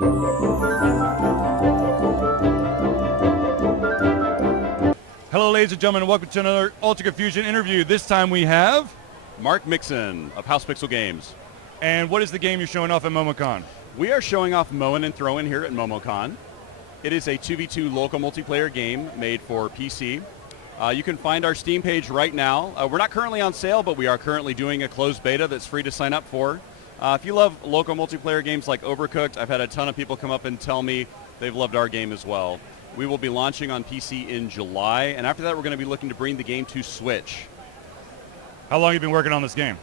Hello, ladies and gentlemen, and welcome to another Ultra Confusion interview. This time we have Marc Maxon of House Pixel Games. And what is the game you're showing off at MomoCon? We are showing off Mowin Throwin here at MomoCon. It is a 2v2 local multiplayer game made for PC. You can find our Steam page right now. We're not currently on sale, but we are currently doing a closed beta that's free to sign up for. If you love local multiplayer games like Overcooked, I've had a ton of people come up and tell me they've loved our game as well. We will be launching on PC in July, and after that we're going to be looking to bring the game to Switch. How long have you been working on this game?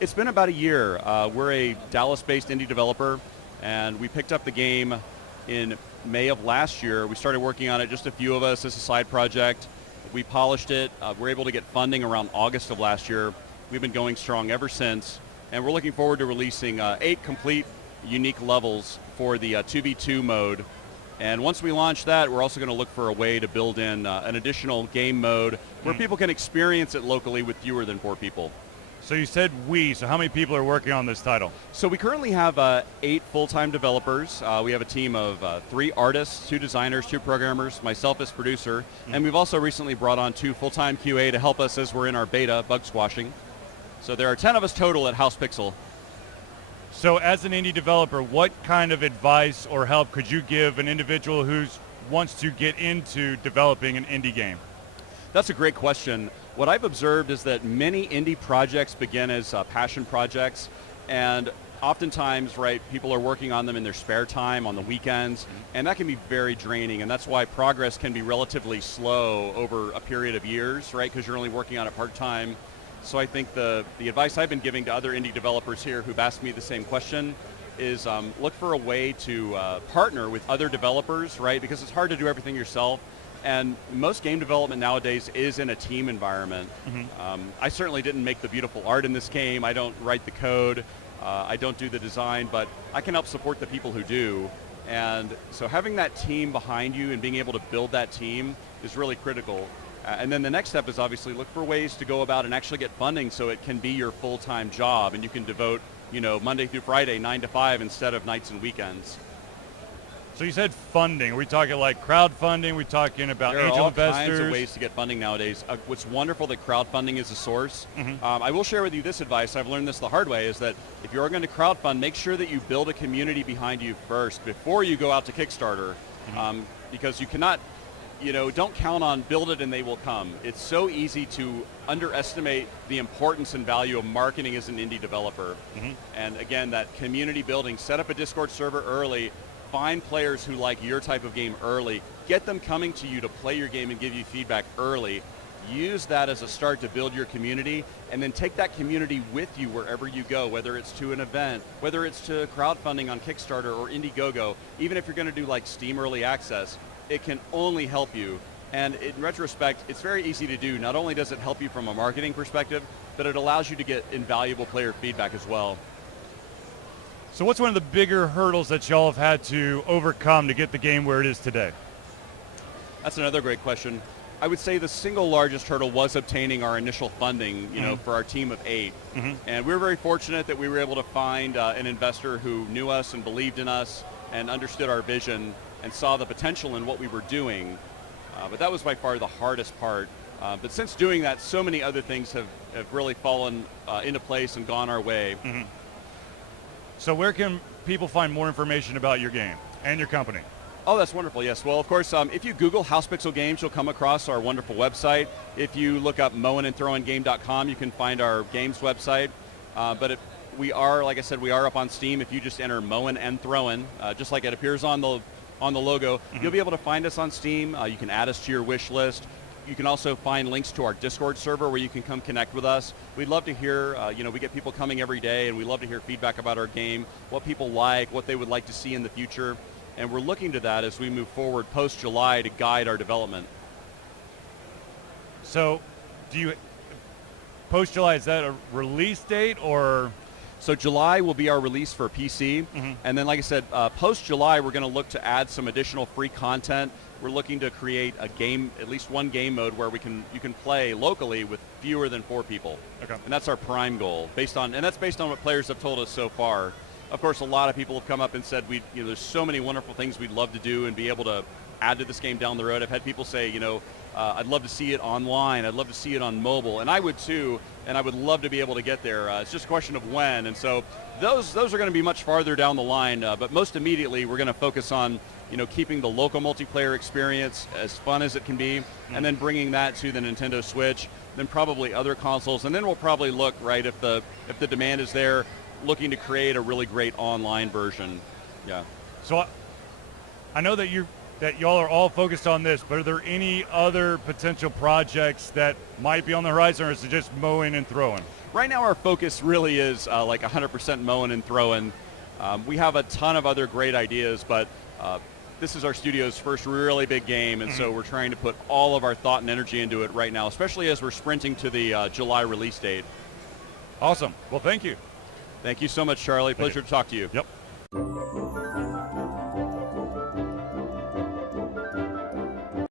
It's been about a year. We're a Dallas-based indie developer, and we picked up the game in May of last year. We started working on it, just a few of us, as a side project. We polished it. We were able to get funding around August of last year. We've been going strong ever since, and we're looking forward to releasing 8 complete unique levels for the 2v2 mode. And once we launch that, we're also going to look for a way to build in an additional game mode where people can experience it locally with fewer than 4 people. So you said we, so how many people are working on this title? So we currently have 8 full-time developers. We have a team of 3 artists, 2 designers, 2 programmers, myself as producer, and we've also recently brought on 2 full-time QA to help us as we're in our beta, bug squashing. So there are 10 of us total at House Pixel. So as an indie developer, what kind of advice or help could you give an individual who wants to get into developing an indie game? That's a great question. What I've observed is that many indie projects begin as passion projects, and oftentimes, right, people are working on them in their spare time on the weekends, and that can be very draining, and that's why progress can be relatively slow over a period of years, right, because you're only working on it part-time. So I think the advice I've been giving to other indie developers here who've asked me the same question is look for a way to partner with other developers, right? Because it's hard to do everything yourself. And most game development nowadays is in a team environment. I certainly didn't make the beautiful art in this game. I don't write the code. I don't do the design, but I can help support the people who do. And so having that team behind you and being able to build that team is really critical. And then the next step is obviously look for ways to go about and actually get funding so it can be your full-time job and you can devote, you know, Monday through Friday, 9 to 5 instead of nights and weekends. So you said funding. Are we talking like crowdfunding? Are we talking about angel investors? There are all kinds of ways to get funding nowadays. What's wonderful that crowdfunding is a source. I will share with you this advice. I've learned this the hard way, is that if you are going to crowdfund, make sure that you build a community behind you first before you go out to Kickstarter, because you cannot, you know, don't count on build it and they will come. It's so easy to underestimate the importance and value of marketing as an indie developer. And again, that community building, set up a Discord server early, find players who like your type of game early, get them coming to you to play your game and give you feedback early. Use that as a start to build your community, and then take that community with you wherever you go, whether it's to an event, whether it's to crowdfunding on Kickstarter or Indiegogo. Even if you're going to do like Steam Early Access, it can only help you. And in retrospect, it's very easy to do. Not only does it help you from a marketing perspective, but it allows you to get invaluable player feedback as well. So what's one of the bigger hurdles that y'all have had to overcome to get the game where it is today? That's another great question. I would say the single largest hurdle was obtaining our initial funding, you know, for our team of 8. And we were very fortunate that we were able to find an investor who knew us and believed in us and understood our vision and saw the potential in what we were doing. But that was by far the hardest part. But since doing that, so many other things have really fallen into place and gone our way. So where can people find more information about your game and your company? Oh, that's wonderful, yes. Well, of course, if you Google House Pixel Games, you'll come across our wonderful website. If you look up mowinthrowingame.com, you can find our games website. But we are, like I said, we are up on Steam. If you just enter Mowin and Throwin, just like it appears on the logo, you'll be able to find us on Steam. You can add us to your wish list. You can also find links to our Discord server where you can come connect with us. We'd love to hear, you know, we get people coming every day, and we love to hear feedback about our game, what people like, what they would like to see in the future. And we're looking to that as we move forward post-July to guide our development. So do you, post-July, is that a release date or? So July will be our release for PC. And then, like I said, post-July, we're going to look to add some additional free content. We're looking to create a game, at least one game mode where you can play locally with fewer than 4 people. And that's our prime goal, and that's based on what players have told us so far. of course, a lot of people have come up and said, there's so many wonderful things we'd love to do and be able to add to this game down the road. I've had people say, I'd love to see it online. I'd love to see it on mobile, and I would too. And I would love to be able to get there. It's just a question of when. And so those are going to be much farther down the line. But most immediately, we're going to focus on keeping the local multiplayer experience as fun as it can be, and then bringing that to the Nintendo Switch, then probably other consoles, and then we'll probably look if the demand is there, looking to create a really great online version. Yeah. So I know that y'all are all focused on this, but are there any other potential projects that might be on the horizon, or is it just Mowin and Throwin? Right now our focus really is like 100% Mowin and Throwin. We have a ton of other great ideas, but this is our studio's first really big game, and so we're trying to put all of our thought and energy into it right now, especially as we're sprinting to the July release date. Awesome. Well, thank you. Thank you so much, Charlie. Pleasure to talk to you. Yep.